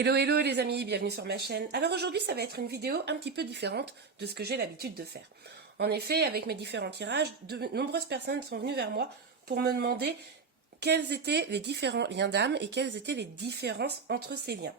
Hello hello les amis, bienvenue sur ma chaîne. Alors aujourd'hui ça va être une vidéo un petit peu différente de ce que j'ai l'habitude de faire. En effet, avec mes différents tirages, de nombreuses personnes sont venues vers moi pour me demander quels étaient les différents liens d'âme et quelles étaient les différences entre ces liens.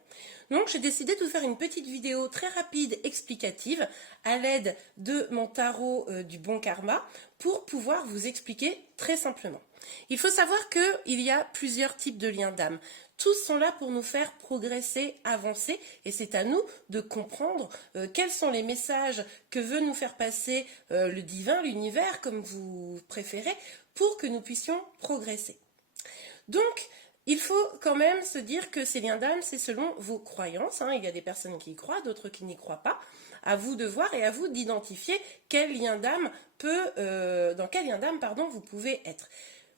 Donc j'ai décidé de vous faire une petite vidéo très rapide, explicative, à l'aide de mon tarot du bon karma, pour pouvoir vous expliquer très simplement. Il faut savoir qu'il y a plusieurs types de liens d'âme. Tous sont là pour nous faire progresser, avancer, et c'est à nous de comprendre quels sont les messages que veut nous faire passer le divin, l'univers, comme vous préférez, pour que nous puissions progresser. Donc, il faut quand même se dire que ces liens d'âme, c'est selon vos croyances. Il y a des personnes qui y croient, d'autres qui n'y croient pas. À vous de voir et à vous d'identifier quel lien d'âme dans quel lien d'âme, vous pouvez être.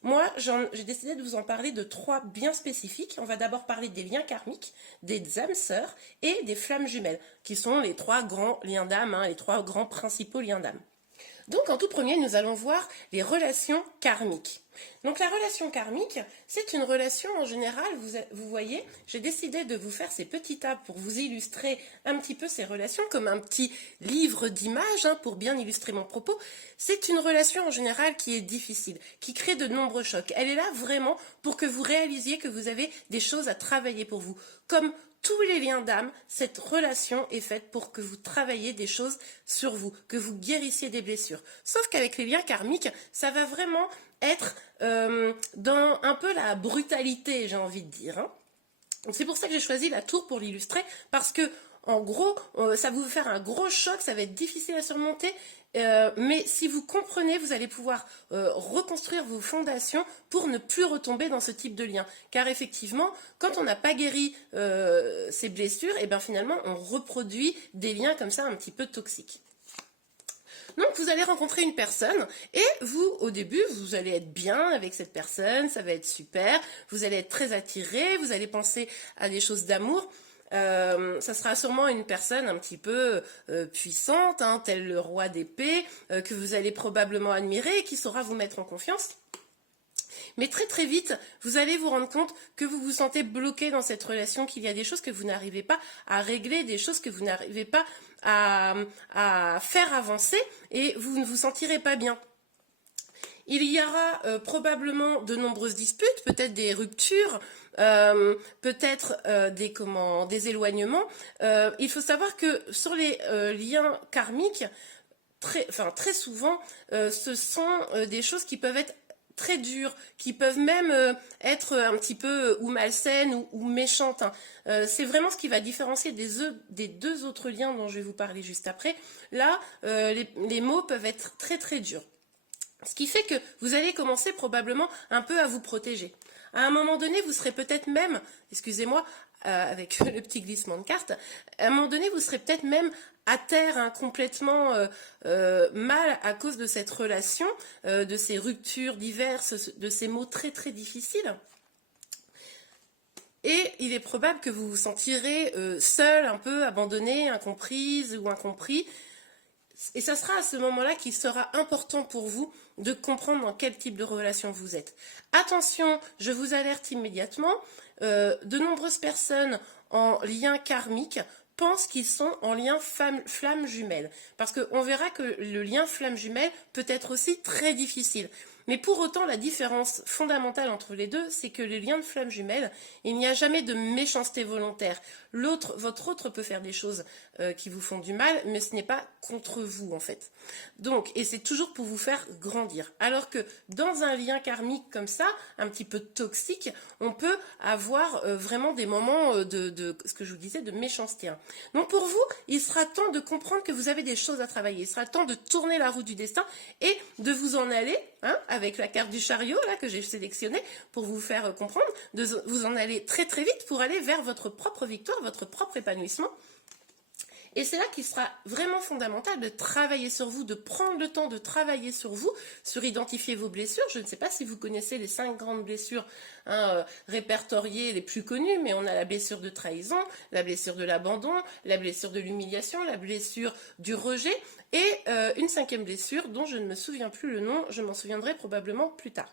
Moi, j'ai décidé de vous en parler de trois bien spécifiques. On va d'abord parler des liens karmiques, des âmes sœurs et des flammes jumelles, qui sont les trois grands liens d'âme, les trois grands principaux liens d'âme. Donc en tout premier, nous allons voir les relations karmiques. Donc la relation karmique, c'est une relation en général, vous voyez, j'ai décidé de vous faire ces petits tables pour vous illustrer un petit peu ces relations, comme un petit livre d'images pour bien illustrer mon propos. C'est une relation en général qui est difficile, qui crée de nombreux chocs. Elle est là vraiment pour que vous réalisiez que vous avez des choses à travailler pour vous. Comme tous les liens d'âme, cette relation est faite pour que vous travailliez des choses sur vous, que vous guérissiez des blessures. Sauf qu'avec les liens karmiques, ça va vraiment être dans un peu la brutalité, j'ai envie de dire. C'est pour ça que j'ai choisi la tour pour l'illustrer, parce que en gros, ça va vous faire un gros choc, ça va être difficile à surmonter, mais si vous comprenez, vous allez pouvoir reconstruire vos fondations pour ne plus retomber dans ce type de lien. Car effectivement, quand on n'a pas guéri ces blessures, et bien finalement, on reproduit des liens comme ça un petit peu toxiques. Donc vous allez rencontrer une personne et vous, au début, vous allez être bien avec cette personne, ça va être super, vous allez être très attiré, vous allez penser à des choses d'amour. Ça sera sûrement une personne un petit peu puissante, tel le roi d'épée, que vous allez probablement admirer et qui saura vous mettre en confiance. Mais très très vite, vous allez vous rendre compte que vous vous sentez bloqué dans cette relation, qu'il y a des choses que vous n'arrivez pas à régler, des choses que vous n'arrivez pas à faire avancer et vous ne vous sentirez pas bien. Il y aura probablement de nombreuses disputes, peut-être des ruptures, peut-être des éloignements. Il faut savoir que sur les liens karmiques, très souvent, ce sont des choses qui peuvent être très dures, qui peuvent même être un petit peu ou malsaines ou méchantes. C'est vraiment ce qui va différencier des deux autres liens dont je vais vous parler juste après. Là, les mots peuvent être très très durs. Ce qui fait que vous allez commencer probablement un peu à vous protéger. À un moment donné, vous serez peut-être même, excusez-moi, avec le petit glissement de carte, à un moment donné, vous serez peut-être même à terre, complètement mal à cause de cette relation, de ces ruptures diverses, de ces mots très très difficiles. Et il est probable que vous vous sentirez seul, un peu abandonné, incomprise ou incompris. Et ça sera à ce moment-là qu'il sera important pour vous de comprendre dans quel type de relation vous êtes. Attention, je vous alerte immédiatement, de nombreuses personnes en lien karmique pensent qu'ils sont en lien flamme jumelle. Parce qu'on verra que le lien flamme jumelle peut être aussi très difficile. Mais pour autant, la différence fondamentale entre les deux, c'est que les liens de flamme jumelle, il n'y a jamais de méchanceté volontaire. Votre autre peut faire des choses qui vous font du mal, mais ce n'est pas contre vous en fait. Donc, et c'est toujours pour vous faire grandir. Alors que dans un lien karmique comme ça, un petit peu toxique, on peut avoir vraiment des moments de ce que je vous disais, de méchanceté. Donc pour vous, il sera temps de comprendre que vous avez des choses à travailler. Il sera temps de tourner la roue du destin et de vous en aller, avec la carte du chariot là que j'ai sélectionnée pour vous faire comprendre, de vous en aller très très vite pour aller vers votre propre victoire, votre propre épanouissement. Et c'est là qu'il sera vraiment fondamental de travailler sur vous, de prendre le temps de travailler sur vous, sur identifier vos blessures. Je ne sais pas si vous connaissez les 5 grandes blessures répertoriées les plus connues, mais on a la blessure de trahison, la blessure de l'abandon, la blessure de l'humiliation, la blessure du rejet et une 5e blessure dont je ne me souviens plus le nom, je m'en souviendrai probablement plus tard.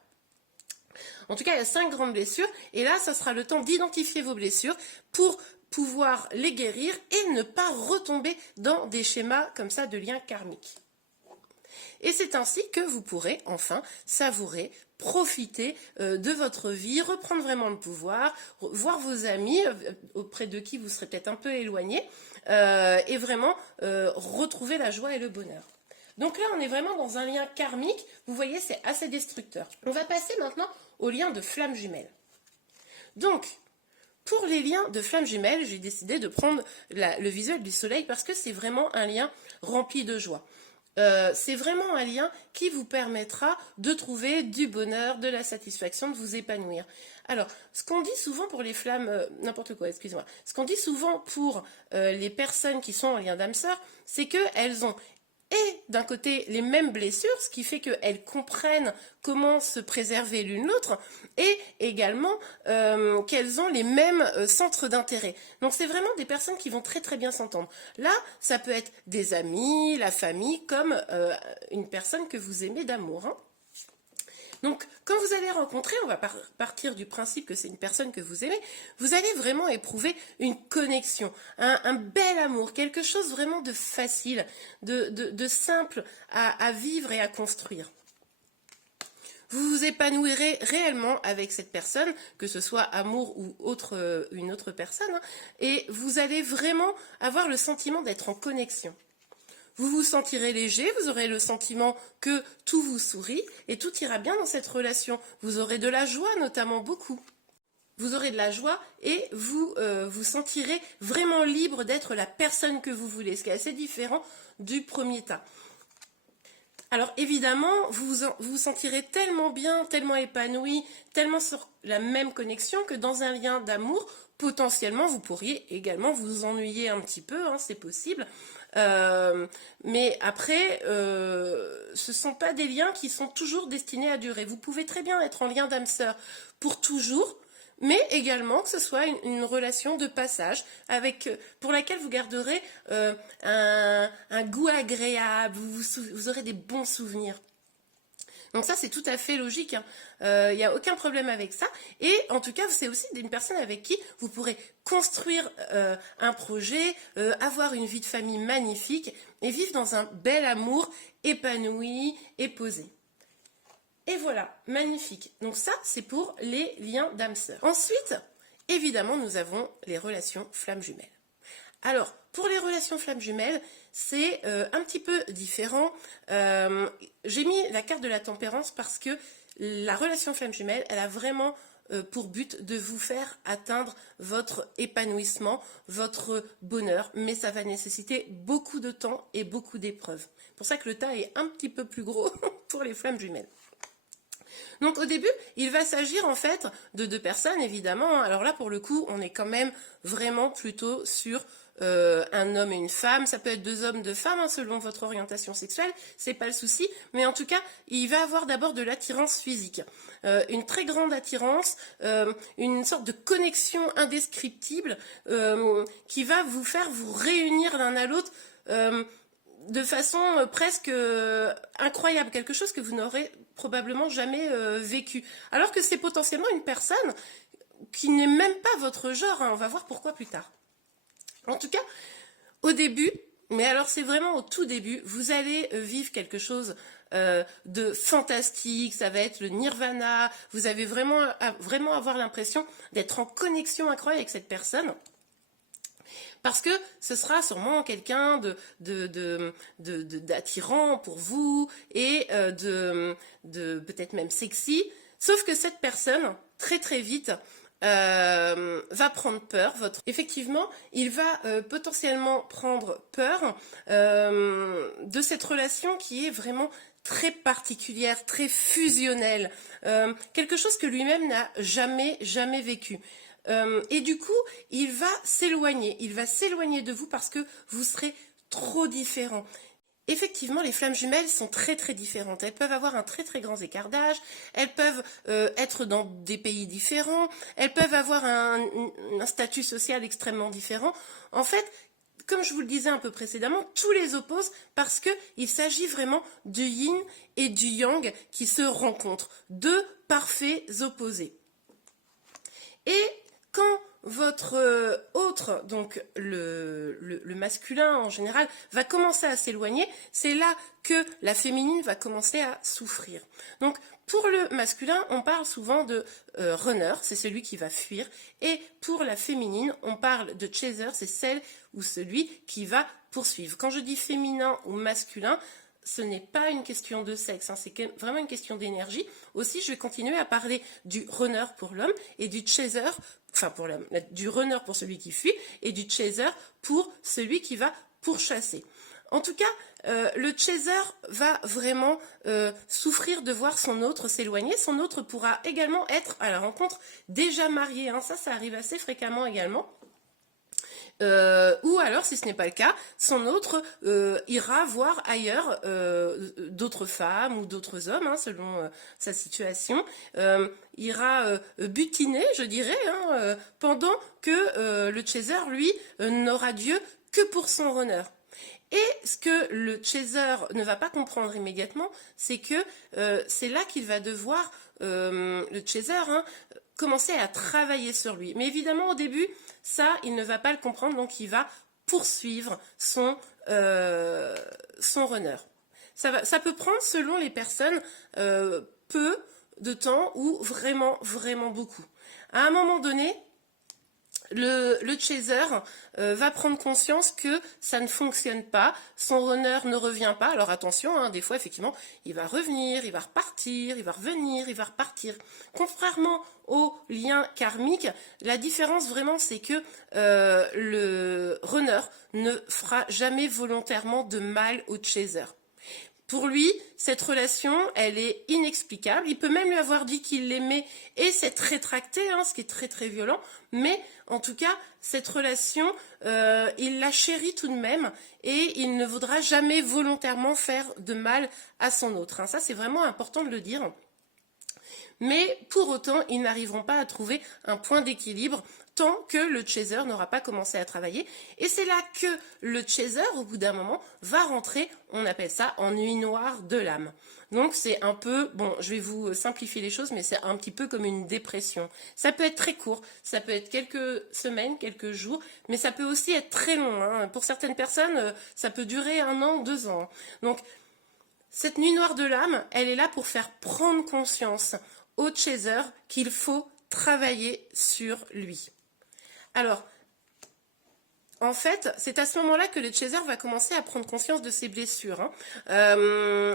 En tout cas, il y a 5 grandes blessures et là, ça sera le temps d'identifier vos blessures pour pouvoir les guérir et ne pas retomber dans des schémas comme ça de liens karmiques. Et c'est ainsi que vous pourrez enfin savourer, profiter de votre vie, reprendre vraiment le pouvoir, voir vos amis auprès de qui vous serez peut-être un peu éloigné et vraiment retrouver la joie et le bonheur. Donc là, on est vraiment dans un lien karmique. Vous voyez, c'est assez destructeur. On va passer maintenant au lien de flammes jumelles. Donc, pour les liens de flammes jumelles, j'ai décidé de prendre le visuel du soleil parce que c'est vraiment un lien rempli de joie. C'est vraiment un lien qui vous permettra de trouver du bonheur, de la satisfaction, de vous épanouir. Alors, ce qu'on dit souvent pour les flammes, n'importe quoi, excusez-moi, ce qu'on dit souvent pour les personnes qui sont en lien d'âme sœur, c'est qu'elles ont et d'un côté les mêmes blessures, ce qui fait qu'elles comprennent comment se préserver l'une l'autre, et également qu'elles ont les mêmes centres d'intérêt. Donc c'est vraiment des personnes qui vont très très bien s'entendre. Là, ça peut être des amis, la famille, comme une personne que vous aimez d'amour, hein. Donc, quand vous allez rencontrer, on va partir du principe que c'est une personne que vous aimez, vous allez vraiment éprouver une connexion, un bel amour, quelque chose vraiment de facile, de simple à vivre et à construire. Vous vous épanouirez réellement avec cette personne, que ce soit amour ou une autre personne, hein, et vous allez vraiment avoir le sentiment d'être en connexion. Vous vous sentirez léger, vous aurez le sentiment que tout vous sourit et tout ira bien dans cette relation. Vous aurez de la joie, notamment beaucoup. Vous aurez de la joie et vous vous sentirez vraiment libre d'être la personne que vous voulez, ce qui est assez différent du premier tas. Alors évidemment, vous vous sentirez tellement bien, tellement épanoui, tellement sur la même connexion que dans un lien d'amour, potentiellement vous pourriez également vous ennuyer un petit peu, hein, c'est possible. Mais après, ce ne sont pas des liens qui sont toujours destinés à durer. Vous pouvez très bien être en lien d'âme sœur pour toujours, mais également que ce soit une relation de passage pour laquelle vous garderez un goût agréable, vous aurez des bons souvenirs. Donc ça, c'est tout à fait logique, hein. Il n'y a aucun problème avec ça. Et en tout cas, c'est aussi une personne avec qui vous pourrez construire un projet, avoir une vie de famille magnifique et vivre dans un bel amour épanoui et posé. Et voilà, magnifique. Donc ça, c'est pour les liens d'âme sœur. Ensuite, évidemment, nous avons les relations flammes jumelles. Alors, pour les relations flammes jumelles, c'est un petit peu différent. J'ai mis la carte de la tempérance parce que la relation flamme jumelle, elle a vraiment pour but de vous faire atteindre votre épanouissement, votre bonheur, mais ça va nécessiter beaucoup de temps et beaucoup d'épreuves. C'est pour ça que le tas est un petit peu plus gros pour les flammes jumelles. Donc au début, il va s'agir en fait de deux personnes, évidemment. Alors là, pour le coup, on est quand même vraiment plutôt sur un homme et une femme. Ça peut être deux hommes, deux femmes, hein, selon votre orientation sexuelle, c'est pas le souci. Mais en tout cas, il va avoir d'abord de l'attirance physique. Une très grande attirance, une sorte de connexion indescriptible qui va vous faire vous réunir l'un à l'autre de façon presque incroyable, quelque chose que vous n'aurez probablement jamais vécu. Alors que c'est potentiellement une personne qui n'est même pas votre genre, hein. On va voir pourquoi plus tard. En tout cas, au début, mais alors c'est vraiment au tout début, vous allez vivre quelque chose de fantastique, ça va être le nirvana, vous allez vraiment avoir l'impression d'être en connexion incroyable avec cette personne. Parce que ce sera sûrement quelqu'un d'attirant pour vous et de peut-être même sexy. Sauf que cette personne, très très vite, va prendre peur. Effectivement, il va potentiellement prendre peur de cette relation qui est vraiment très particulière, très fusionnelle, quelque chose que lui-même n'a jamais vécu. Et du coup, il va s'éloigner de vous parce que vous serez trop différents. Effectivement, les flammes jumelles sont très très différentes. Elles peuvent avoir un très très grand écart d'âge, elles peuvent être dans des pays différents, elles peuvent avoir un statut social extrêmement différent. En fait, comme je vous le disais un peu précédemment, tous les opposent parce qu'il s'agit vraiment du yin et du yang qui se rencontrent, deux parfaits opposés. Et quand votre autre, donc le masculin en général, va commencer à s'éloigner, c'est là que la féminine va commencer à souffrir. Donc pour le masculin, on parle souvent de runner, c'est celui qui va fuir, et pour la féminine, on parle de chaser, c'est celle ou celui qui va poursuivre. Quand je dis féminin ou masculin, ce n'est pas une question de sexe, hein, c'est vraiment une question d'énergie. Aussi, je vais continuer à parler du runner pour l'homme et du chaser, enfin pour l'homme, du runner pour celui qui fuit et du chaser pour celui qui va pourchasser. En tout cas, le chaser va vraiment souffrir de voir son autre s'éloigner. Son autre pourra également être à la rencontre déjà marié, hein, ça arrive assez fréquemment également. Ou alors, si ce n'est pas le cas, son autre ira voir ailleurs d'autres femmes ou d'autres hommes, hein, selon sa situation, ira butiner, je dirais, hein, pendant que le chaser, lui, n'aura Dieu que pour son runner. Et ce que le chaser ne va pas comprendre immédiatement, c'est que c'est là qu'il va devoir, le chaser, hein, commencer à travailler sur lui. Mais évidemment, au début, ça, il ne va pas le comprendre, donc il va poursuivre son runner. Ça peut prendre, selon les personnes, peu de temps ou vraiment, vraiment beaucoup. À un moment donné, le chaser va prendre conscience que ça ne fonctionne pas, son runner ne revient pas. Alors attention, hein, des fois effectivement, il va revenir, il va repartir, il va revenir, il va repartir. Contrairement au lien karmique, la différence vraiment c'est que le runner ne fera jamais volontairement de mal au chaser. Pour lui, cette relation, elle est inexplicable. Il peut même lui avoir dit qu'il l'aimait et s'être rétracté, hein, ce qui est très très violent. Mais en tout cas, cette relation, il la chérit tout de même et il ne voudra jamais volontairement faire de mal à son autre, hein. Ça, c'est vraiment important de le dire. Mais pour autant, ils n'arriveront pas à trouver un point d'équilibre tant que le chaser n'aura pas commencé à travailler. Et c'est là que le chaser, au bout d'un moment, va rentrer, on appelle ça, en nuit noire de l'âme. Donc c'est un peu, bon, je vais vous simplifier les choses, mais c'est un petit peu comme une dépression. Ça peut être très court, ça peut être quelques semaines, quelques jours, mais ça peut aussi être très long, hein. Pour certaines personnes, ça peut durer 1 an, 2 ans. Donc cette nuit noire de l'âme, elle est là pour faire prendre conscience au chaser qu'il faut travailler sur lui. Alors, en fait, c'est à ce moment-là que le chaser va commencer à prendre conscience de ses blessures, hein.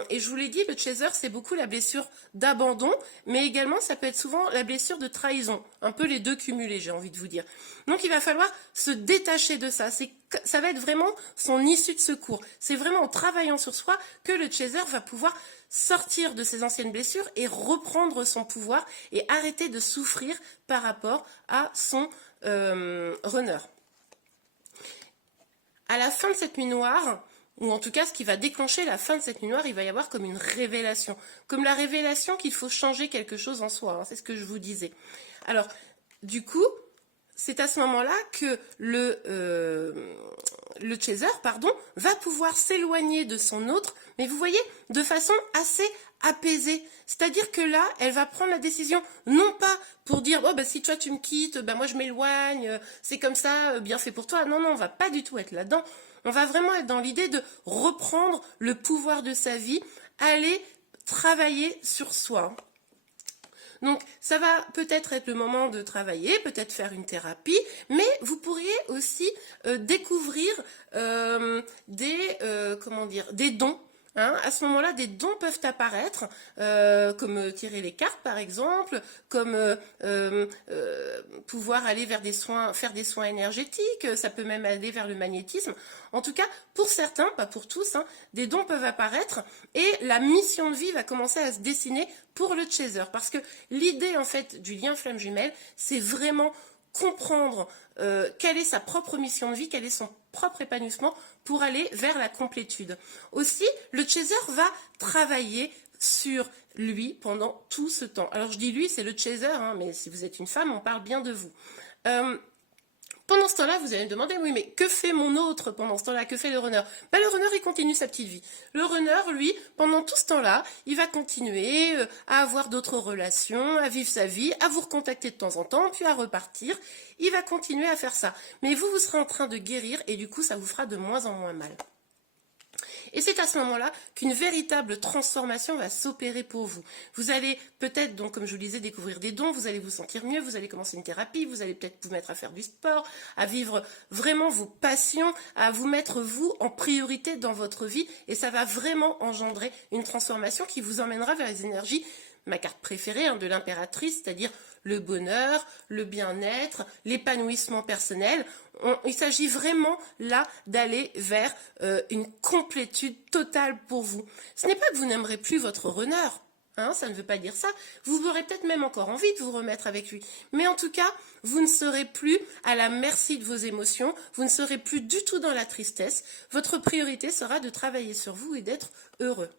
Et je vous l'ai dit, le chaser, c'est beaucoup la blessure d'abandon, mais également, ça peut être souvent la blessure de trahison. Un peu les deux cumulés, j'ai envie de vous dire. Donc, il va falloir se détacher de ça. Ça va être vraiment son issue de secours. C'est vraiment en travaillant sur soi que le chaser va pouvoir sortir de ses anciennes blessures et reprendre son pouvoir et arrêter de souffrir par rapport à son runner. À la fin de cette nuit noire, ou en tout cas ce qui va déclencher la fin de cette nuit noire, il va y avoir comme une révélation. Comme la révélation qu'il faut changer quelque chose en soi, hein, c'est ce que je vous disais. Alors, du coup, c'est à ce moment-là que le chaser, va pouvoir s'éloigner de son autre, mais vous voyez, de façon assez apaisée. C'est-à-dire que là, elle va prendre la décision, non pas pour dire, oh si toi tu me quittes, moi je m'éloigne, c'est comme ça, bien fait pour toi. Non, on va pas du tout être là-dedans. On va vraiment être dans l'idée de reprendre le pouvoir de sa vie, aller travailler sur soi. Donc, ça va peut-être être le moment de travailler, peut-être faire une thérapie, mais vous pourriez aussi découvrir des dons. Hein, à ce moment-là, des dons peuvent apparaître, comme tirer les cartes par exemple, comme pouvoir aller vers des soins, faire des soins énergétiques, ça peut même aller vers le magnétisme. En tout cas, pour certains, pas pour tous, hein, des dons peuvent apparaître et la mission de vie va commencer à se dessiner pour le chaser. Parce que l'idée en fait du lien flamme jumelle, c'est vraiment comprendre quelle est sa propre mission de vie, quel est son propre épanouissement pour aller vers la complétude. Aussi, le chaser va travailler sur lui pendant tout ce temps. Alors je dis lui, c'est le chaser, hein, mais si vous êtes une femme, on parle bien de vous. Pendant ce temps-là, vous allez me demander, oui, mais que fait mon autre pendant ce temps-là? Que fait le runner? Le runner, il continue sa petite vie. Le runner, lui, pendant tout ce temps-là, il va continuer à avoir d'autres relations, à vivre sa vie, à vous recontacter de temps en temps, puis à repartir. Il va continuer à faire ça. Mais vous serez en train de guérir et du coup, ça vous fera de moins en moins mal. Et c'est à ce moment-là qu'une véritable transformation va s'opérer pour vous. Vous allez peut-être, donc, comme je vous le disais, découvrir des dons, vous allez vous sentir mieux, vous allez commencer une thérapie, vous allez peut-être vous mettre à faire du sport, à vivre vraiment vos passions, à vous mettre, vous, en priorité dans votre vie. Et ça va vraiment engendrer une transformation qui vous emmènera vers les énergies, ma carte préférée, de l'impératrice, c'est-à-dire le bonheur, le bien-être, l'épanouissement personnel. Il s'agit vraiment là d'aller vers une complétude totale pour vous. Ce n'est pas que vous n'aimerez plus votre runner, ça ne veut pas dire ça. Vous aurez peut-être même encore envie de vous remettre avec lui. Mais en tout cas, vous ne serez plus à la merci de vos émotions, vous ne serez plus du tout dans la tristesse. Votre priorité sera de travailler sur vous et d'être heureux.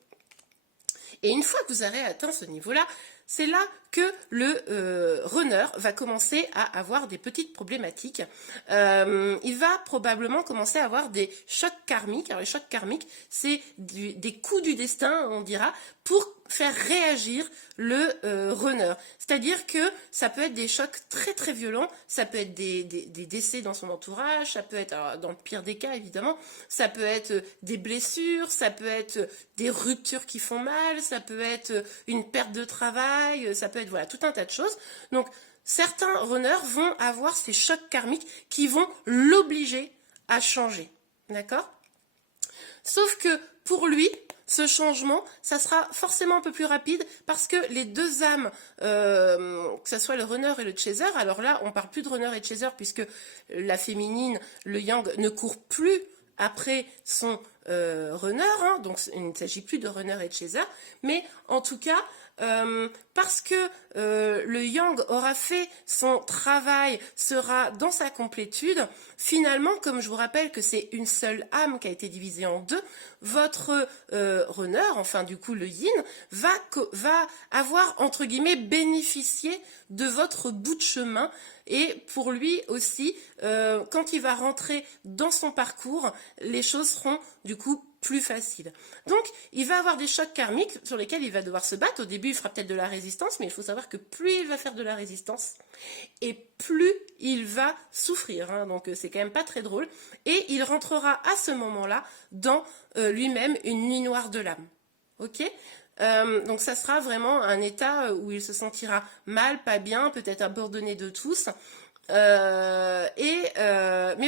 Et une fois que vous aurez atteint ce niveau-là, c'est là que le runner va commencer à avoir des petites problématiques. Il va probablement commencer à avoir des chocs karmiques. Alors les chocs karmiques, c'est des coups du destin, on dira, pour faire réagir le runner. C'est-à-dire que ça peut être des chocs très très violents, ça peut être des décès dans son entourage, ça peut être, alors, dans le pire des cas évidemment, ça peut être des blessures, ça peut être des ruptures qui font mal, ça peut être une perte de travail, ça peut être voilà, tout un tas de choses. Donc certains runners vont avoir ces chocs karmiques qui vont l'obliger à changer. D'accord ? Sauf que pour lui, ce changement, ça sera forcément un peu plus rapide parce que les deux âmes, que ce soit le runner et le chaser, alors là, on parle plus de runner et de chaser puisque la féminine, le yang, ne court plus après son runner, donc il ne s'agit plus de runner et de chaser, mais en tout cas, parce que le yang aura fait son travail, sera dans sa complétude, finalement, comme je vous rappelle que c'est une seule âme qui a été divisée en deux, votre runner, enfin du coup le yin, va avoir entre guillemets bénéficié de votre bout de chemin. Et pour lui aussi, quand il va rentrer dans son parcours, les choses seront du coup plus faciles. Donc, il va avoir des chocs karmiques sur lesquels il va devoir se battre. Au début, il fera peut-être de la résistance, mais il faut savoir que plus il va faire de la résistance, et plus il va souffrir. Donc, c'est quand même pas très drôle. Et il rentrera à ce moment-là dans lui-même une nuit noire de l'âme. Ok ? Donc ça sera vraiment un état où il se sentira mal, pas bien, peut-être abandonné de tous. Mais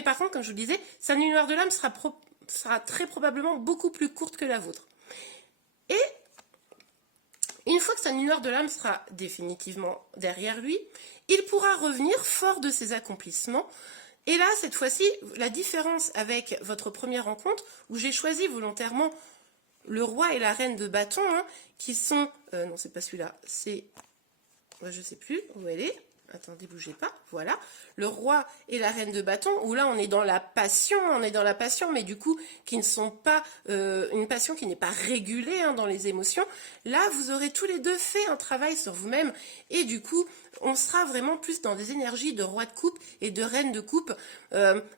par contre, comme je vous le disais, sa nuit noire de l'âme sera très probablement beaucoup plus courte que la vôtre. Et une fois que sa nuit noire de l'âme sera définitivement derrière lui, il pourra revenir fort de ses accomplissements. Et là, cette fois-ci, la différence avec votre première rencontre, où j'ai choisi volontairement le roi et la reine de bâton, qui sont... non, c'est pas celui-là, c'est... je sais plus où elle est. Attendez, bougez pas. Voilà. Le roi et la reine de bâton, où là, on est dans la passion, mais du coup, qui ne sont pas... une passion qui n'est pas régulée dans les émotions. Là, vous aurez tous les deux fait un travail sur vous-même. Et du coup, on sera vraiment plus dans des énergies de roi de coupe et de reine de coupe.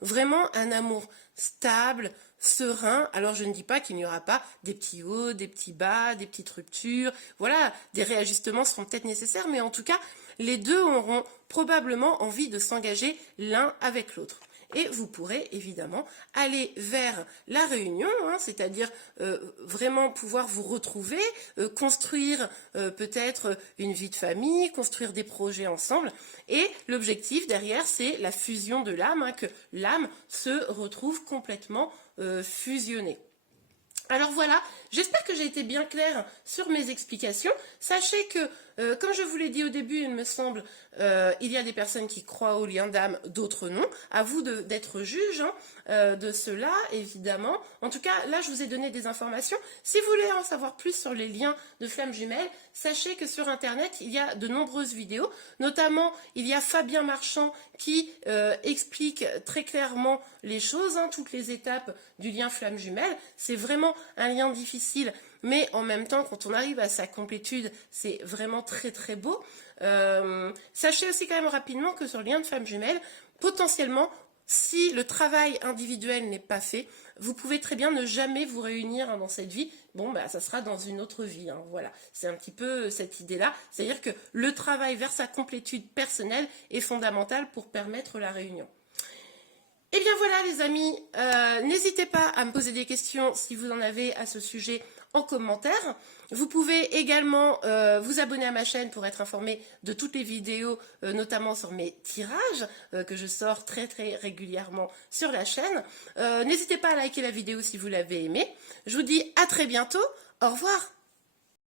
Vraiment un amour stable, serein. Alors je ne dis pas qu'il n'y aura pas des petits hauts, des petits bas, des petites ruptures. Voilà, des réajustements seront peut-être nécessaires, mais en tout cas, les deux auront probablement envie de s'engager l'un avec l'autre. Et vous pourrez évidemment aller vers la réunion, c'est-à-dire vraiment pouvoir vous retrouver, construire peut-être une vie de famille, construire des projets ensemble. Et l'objectif derrière, c'est la fusion de l'âme, que l'âme se retrouve complètement fusionnée. Alors voilà, j'espère que j'ai été bien claire sur mes explications. Sachez que, comme je vous l'ai dit au début, il me semble, il y a des personnes qui croient au lien d'âme, d'autres non. À vous d'être juge de cela, évidemment. En tout cas, là, je vous ai donné des informations. Si vous voulez en savoir plus sur les liens de flammes jumelles, sachez que sur Internet, il y a de nombreuses vidéos. Notamment, il y a Fabien Marchand qui explique très clairement les choses, toutes les étapes du lien flamme jumelle. C'est vraiment un lien difficile, mais en même temps, quand on arrive à sa complétude, c'est vraiment très très beau. Sachez aussi quand même rapidement que sur le lien de flamme jumelle, potentiellement, si le travail individuel n'est pas fait, vous pouvez très bien ne jamais vous réunir dans cette vie. Bon, bah, ça sera dans une autre vie. Voilà, c'est un petit peu cette idée-là. C'est-à-dire que le travail vers sa complétude personnelle est fondamental pour permettre la réunion. Et bien voilà les amis, n'hésitez pas à me poser des questions si vous en avez à ce sujet en commentaire. Vous pouvez également vous abonner à ma chaîne pour être informé de toutes les vidéos, notamment sur mes tirages que je sors très régulièrement sur la chaîne. N'hésitez pas à liker la vidéo si vous l'avez aimée. Je vous dis à très bientôt, au revoir.